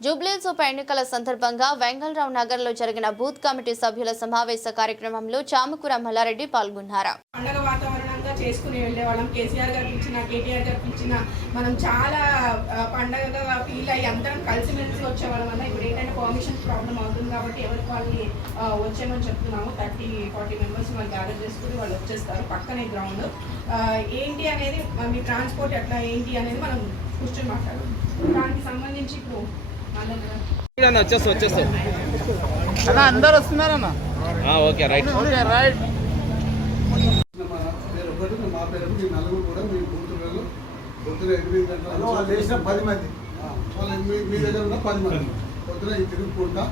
జూబ్లీస్ ఉప ఎన్నికల సందర్భంగా వెంగళరావు నగర్లో జరిగిన బూత్ కమిటీ సభ్యుల సమావేశ కార్యక్రమంలో చామకూర మల్లారెడ్డి పాల్గొన్నారు. పండగ వాతావరణంగా చేసుకుని వెళ్ళేవాళ్ళం కేసీఆర్ గారు ఇచ్చిన కేటీఆర్ గారు ఇచ్చిన మనం చాలా పండగగా ఫీల్ అయ్యి అందరం కలిసిమెలిసి వచ్చేవాళ్ళం వల్ల ఇప్పుడు ఏంటంటే పర్మిషన్ ప్రాబ్లం అవుతుంది కాబట్టి ఎవరికి వాళ్ళని ఆ, చెప్తున్నాము. థర్టీ ఫార్టీ మెంబర్స్ వాళ్ళు గ్యాదర్ చేసుకుని వాళ్ళు వచ్చేస్తారు పక్కనే గ్రౌండ్ ఏంటి అనేది మీ ట్రాన్స్పోర్ట్ ఎట్లా ఏంటి అనేది మనం కూర్చొని మాట్లాడదాం దానికి సంబంధించి ఇప్పుడు వచ్చేస్తా వచ్చేస్తా. అన్న అందరు వస్తున్నారన్న. Okay right. Okay right. మా పేరు మీ నలుగురు కూడా మీ పొద్దున ఎనిమిది గంటల వాళ్ళు వేసిన పది మంది. ఆ, వాళ్ళు మీ మీ దగ్గర ఉన్న పది మంది. పొద్దున ఈ తిరుగుకుంటా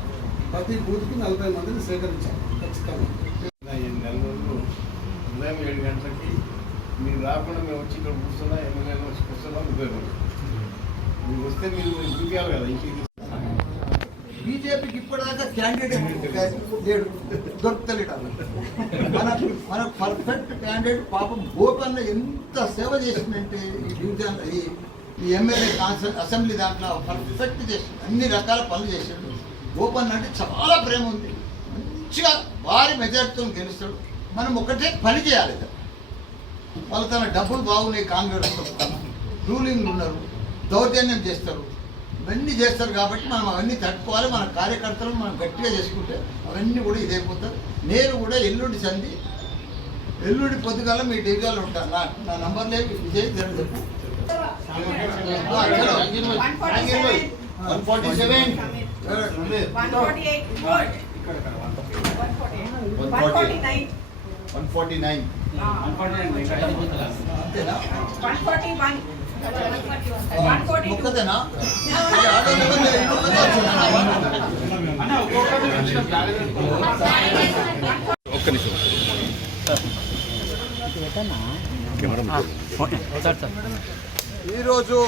ప్రతి బూత్కి నలభై మందిని సేకరించాం ఖచ్చితంగా. ఉదయం ఏడు గంటలకి మీరు రాకుండా మేము వచ్చి ఇక్కడ కూర్చున్నా ఎమ్మెల్యే వచ్చి కూర్చున్నా ఉపయోగపడు మీరు వస్తే మీరు చూపించాలి కదా ఇంటికి బీజేపీకి ఇప్పటిదాకా క్యాండిడేట్ లేడు. మన మనకు పర్ఫెక్ట్ క్యాండిడేట్ పాపం గోపన్న ఎంత సేవ చేసిందంటే ఈ డివిజన్ ఈ ఈ ఎమ్మెల్యే కాన్సల్ అసెంబ్లీ దాంట్లో పర్ఫెక్ట్ చేసింది. అన్ని రకాల పనులు చేశాడు గోపన్న అంటే చాలా ప్రేమ ఉంది. మంచిగా భారీ మెజార్టీతో గెలుస్తాడు. మనం ఒకటే పని చేయాలి ఇక. వాళ్ళు తన డబ్బులు బాగున్నాయి కాంగ్రెస్ రూలింగ్ ఉన్నారు దౌర్జన్యం చేస్తారు. ఇవన్నీ చేస్తారు కాబట్టి మనం అవన్నీ తట్టుకోవాలి. మన కార్యకర్తలను మనం గట్టిగా చేసుకుంటే అవన్నీ కూడా ఇదైపోతారు నేను కూడా ఎల్లుండి సంధి ఎల్లుండి పొద్దుగాల మీ డివిజన్లో ఉంటాను. నా నా నంబర్ లేదు. విజయ్ చెప్పు. One forty seven. One forty nine. ఒక్కదేనా? ఒక్క నిమిషం. ఈరోజు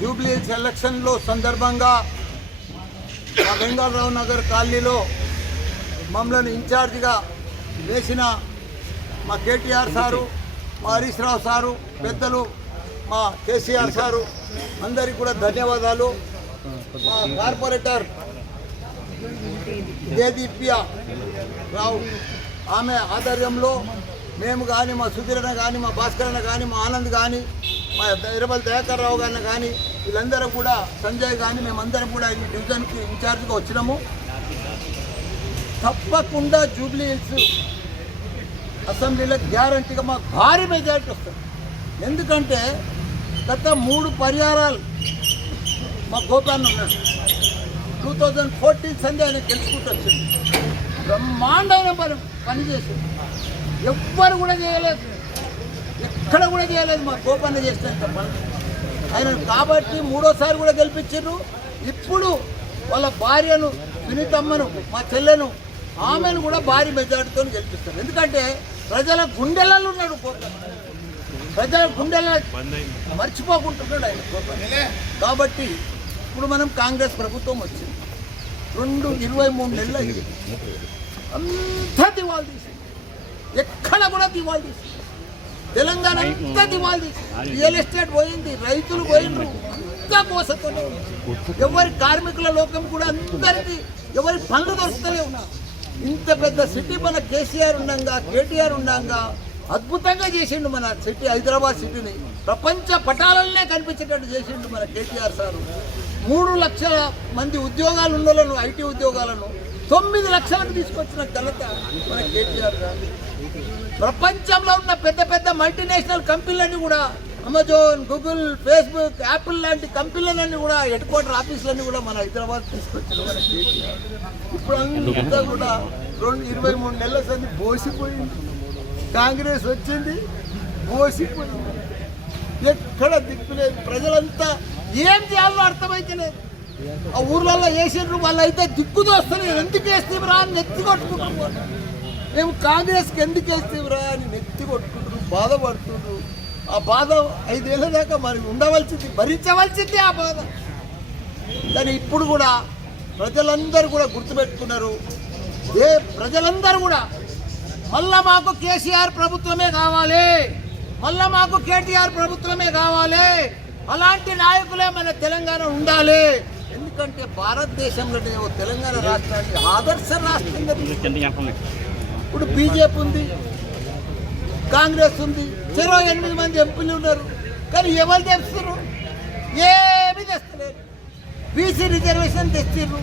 జూబ్లీ ఎలక్షన్లో సందర్భంగా మా వెంగళరావు నగర్ కాలనీలో మమ్మల్ని ఇన్ఛార్జిగా వేసిన మా కేటీఆర్ సారు మా హరీష్ రావు సారు పెద్దలు మా కేసీఆర్ సారు అందరికీ కూడా ధన్యవాదాలు. మా కార్పొరేటర్ దేదీప్య రావు ఆమె ఆధ్వర్యంలో మేము కానీ మా సుధీరణ కానీ మా భాస్కరణ కానీ మా ఆనంద్ కానీ మా ఇరవల్ దయాకర్ రావు గారిని కానీ వీళ్ళందరూ కూడా సంజయ్ కానీ మేమందరం కూడా ఈ డివిజన్కి ఇన్ఛార్జ్గా వచ్చినాము. తప్పకుండా జూబ్లీ హిల్స్ అసెంబ్లీలో గ్యారంటీగా మాకు భారీ మెజారిటీ వస్తుంది. ఎందుకంటే గత మూడు పరిహారాలు మా గోపాన్ని ఉన్నాడు. టూ థౌజండ్ ఫోర్టీన్ సంధి ఆయన గెలుచుకుంటూ వచ్చింది బ్రహ్మాండమైన పని పనిచేసింది ఎవ్వరు కూడా చేయలేదు. ఎక్కడ కూడా చేయలేదు మా గోపాన్న చేసినంత పని. ఆయన కాబట్టి మూడోసారి కూడా గెలిపించారు ఇప్పుడు వాళ్ళ భార్యను వినీతమ్మను మా చెల్లెను ఆమెను కూడా భారీ మెజార్టీతో గెలిపిస్తారు. ఎందుకంటే ప్రజల గుండెలలో ఉన్నాడు ప్రజల గుండెల మర్చిపోకుంటున్నాడు ఆయన కాబట్టి ఇప్పుడు మనం కాంగ్రెస్ ప్రభుత్వం వచ్చింది. రెండు ఇరవై మూడు నెలలు అయింది. అంతా దివాళ తీసింది. ఎక్కడ కూడా దివాళ తీసింది. తెలంగాణ అంతా దివాళ తీసింది. రియల్ ఎస్టేట్ పోయింది రైతులు పోయిండ్రు. అంతా మోసతోనే ఎవరి కార్మికుల లోకం కూడా అందరికీ ఎవరి పనులు దొరుకుతలేవు ఇంత పెద్ద సిటీ మన కేసీఆర్ ఉండంగా కేటీఆర్ ఉండంగా అద్భుతంగా చేసిండు మన సిటీ హైదరాబాద్ సిటీని. ప్రపంచ పటాలనే కనిపించేటట్టు చేసిండు మన కేటీఆర్ సారు. మూడు లక్షల మంది ఉద్యోగాలు ఉండలను ఐటీ ఉద్యోగాలను తొమ్మిది లక్షలకు తీసుకొచ్చిన ఘనత మన కేటీఆర్ గారు. ప్రపంచంలో ఉన్న పెద్ద పెద్ద మల్టీనేషనల్ కంపెనీలన్నీ కూడా అమెజాన్ గూగుల్ ఫేస్బుక్ యాపిల్ లాంటి కంపెనీలన్నీ కూడా హెడ్ క్వార్టర్ ఆఫీసులన్నీ కూడా మన హైదరాబాద్ తీసుకొచ్చిన ఇప్పుడు అంతా కూడా రెండు ఇరవై మూడు నెలల సంది బోసిపోయింది. కాంగ్రెస్ వచ్చింది బోసిపోయింది. ఎక్కడ దిక్కులేదు ప్రజలంతా ఏం చేయాలో అర్థమైతలేదు. ఆ ఊర్లలో వేసిండ్రు వాళ్ళు అయితే దిక్కు దోస్తలేదు ఎందుకు వేస్తేవరా అని నెత్తి కొట్టుకుంటున్నారు. మేము కాంగ్రెస్కి ఎందుకు వేస్తేవరా అని నెత్తి కొట్టుకుంటారు బాధపడుతుండ్రు ఆ బాధ ఐదేళ్ళ దాకా మరి ఉండవలసింది భరించవలసింది ఆ బాధ. కానీ ఇప్పుడు కూడా ప్రజలందరూ కూడా గుర్తుపెట్టుకున్నారు. ఏ ప్రజలందరూ కూడా మళ్ళా మాకు కేసీఆర్ ప్రభుత్వమే కావాలి. మళ్ళా మాకు కేటీఆర్ ప్రభుత్వమే కావాలి. అలాంటి నాయకులే మన తెలంగాణ ఉండాలి. ఎందుకంటే భారతదేశంలోనే తెలంగాణ రాష్ట్రాన్ని ఆదర్శ రాష్ట్రంగా. ఇప్పుడు బీజేపీ ఉంది. కాంగ్రెస్ ఉంది. ఇరవై ఎనిమిది మంది ఎంపీలు ఉన్నారు. కానీ ఎవరు తెస్తున్నారు ఏమి తెస్తలేరు బీసీ రిజర్వేషన్ తెచ్చిర్రు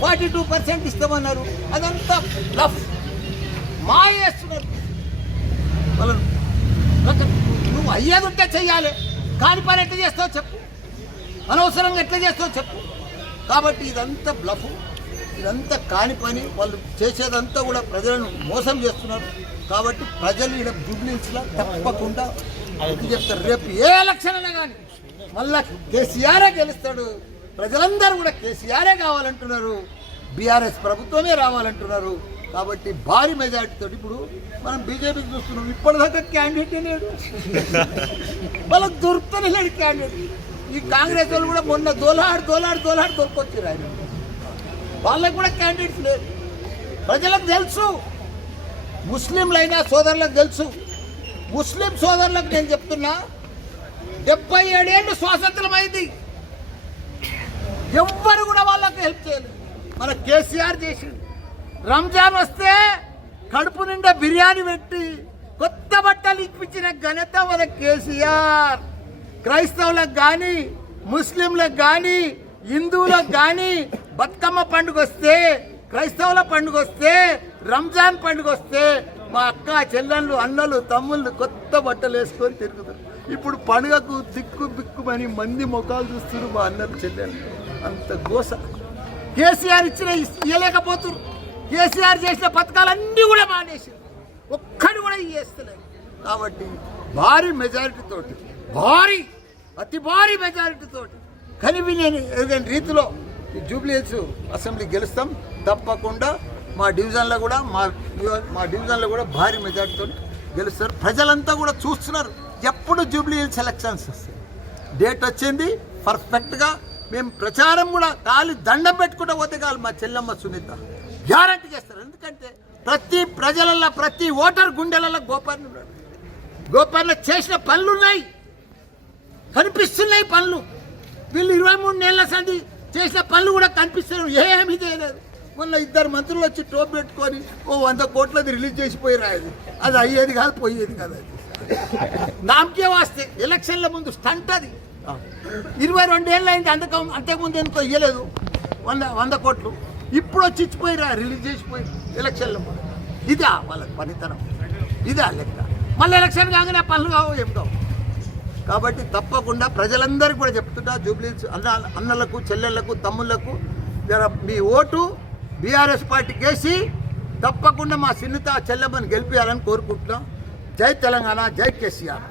ఫార్టీ టూ పర్సెంట్ ఇస్తామన్నారు. అదంతా లఫ్ మాయేస్తున్నారు వాళ్ళను నువ్వు అయ్యేది ఉంటే చెయ్యాలి. కాని పని ఎట్లా చేస్తావు చెప్పు. అనవసరంగా ఎట్లా చేస్తావు చెప్పు. కాబట్టి ఇదంతా బ్లఫ్ ఇదంతా కాని పని. వాళ్ళు చేసేదంతా కూడా ప్రజలను మోసం చేస్తున్నారు. కాబట్టి ప్రజలు ఇక్కడ జూబ్లీస్లో తప్పకుండా చెప్తారు రేపు ఏ ఎలక్షన్ అయినా కానీ మళ్ళా కేసీఆరే గెలుస్తాడు? ప్రజలందరూ కూడా కేసీఆరే కావాలంటున్నారు. బీఆర్ఎస్ ప్రభుత్వమే రావాలంటున్నారు. కాబట్టి భారీ మెజార్టీతో ఇప్పుడు మనం బీజేపీకి చూస్తున్నాం. ఇప్పటిదాకా క్యాండిడేట్ లేడు. వాళ్ళకి దొరుకుతూనే లేడు క్యాండిడేట్. ఈ కాంగ్రెస్ వాళ్ళు కూడా మొన్న దోలాడు దోలాడు దోలాడు దొరికొచ్చారు ఆయన. వాళ్ళకి కూడా క్యాండిడేట్స్ లేరు ప్రజలకు తెలుసు. ముస్లింలైనా సోదరులకు తెలుసు. ముస్లిం సోదరులకు నేను చెప్తున్నా డెబ్బై ఏడేళ్ళు స్వాతంత్రం అయింది ఎవ్వరు కూడా వాళ్ళకి హెల్ప్ చేయలేదు. మన కేసీఆర్ చేసిండు. రంజాన్ వస్తే కడుపు నిండా బిర్యానీ పెట్టి కొత్త బట్టలు ఇప్పించిన ఘనత మన కేసీఆర్. క్రైస్తవులకు కానీ ముస్లింలకు కానీ హిందువులకు కానీ బతుకమ్మ పండుగ వస్తే క్రైస్తవుల పండుగ వస్తే రంజాన్ పండుగ వస్తే మా అక్క చెల్లెళ్ళు అన్నలు తమ్ముళ్ళు కొత్త బట్టలు వేసుకొని తిరుగుతారు. ఇప్పుడు పండుగకు దిక్కు బిక్కుమని మంది ముఖాలు చూస్తున్నారు మా అన్నలు చెల్లెళ్ళు. అంత గోస. కేసీఆర్ ఇచ్చిన ఇయ్యలేకపోతున్నారు. కేసీఆర్ చేసిన పథకాలన్నీ కూడా మానేసారు ఒక్కడు కూడా ఇయ్యేస్తలేదు. కాబట్టి భారీ మెజారిటీతోటి భారీ అతి భారీ మెజారిటీతోటి కనిపించని ఎరుగని రీతిలో ఈ జూబ్లీ హిల్స్ అసెంబ్లీ గెలుస్తాం. తప్పకుండా మా డివిజన్లో కూడా మా మా డివిజన్లో కూడా భారీ మెజార్టీతో గెలుస్తారు. ప్రజలంతా కూడా చూస్తున్నారు. ఎప్పుడు జూబ్లీ హిల్స్ ఎలక్షన్స్ వస్తాయి. డేట్ వచ్చింది. పర్ఫెక్ట్గా మేము ప్రచారం కూడా కాలి దండం పెట్టుకుంటూ పోతే కాదు మా చెల్లెమ్మ సునీత. గ్యారంటీ చేస్తారు. ఎందుకంటే ప్రతి ప్రజలలో ప్రతి ఓటర్ గుండెలలో గోపాలను గోపాలను చేసిన పనులు ఉన్నాయి కనిపిస్తున్నాయి పనులు. వీళ్ళు ఇరవై మూడు నెలల సంది చేసిన పనులు కూడా కనిపిస్తారు ఏమీ చేయలేదు. మొన్న ఇద్దరు మంత్రులు వచ్చి టోప్ పెట్టుకొని ఓ వంద కోట్లది రిలీజ్ చేసిపోయి రాయదు అది అయ్యేది కాదు పోయేది కాదు అది. నామకే వాస్తే. ఎలక్షన్ల ముందు స్టంట్ అది. ఇరవై రెండేళ్ళు అయింది అంతకు అంతకుముందు ఎందుకో ఇయ్యలేదు. వంద వంద కోట్లు. ఇప్పుడు వచ్చి ఇచ్చిపోయిరా రిలీజ్ చేసిపోయి ఎలక్షన్ల ముందు. ఇదా వాళ్ళ పనితనం. ఇదా లెక్క. మళ్ళీ ఎలక్షన్ కాగానే పనులు కావు ఏం కావు. కాబట్టి తప్పకుండా ప్రజలందరికీ కూడా చెప్తుంటా జూబ్లీస్ అన్న అన్నలకు చెల్లెళ్ళకు తమ్ముళ్ళకు మీ ఓటు బీఆర్ఎస్ పార్టీకి వేసి తప్పకుండా మా సిన్నిత చెల్లెమ్మని గెలిపించాలని కోరుకుంటున్నాం. జై తెలంగాణ జై కేసీఆర్.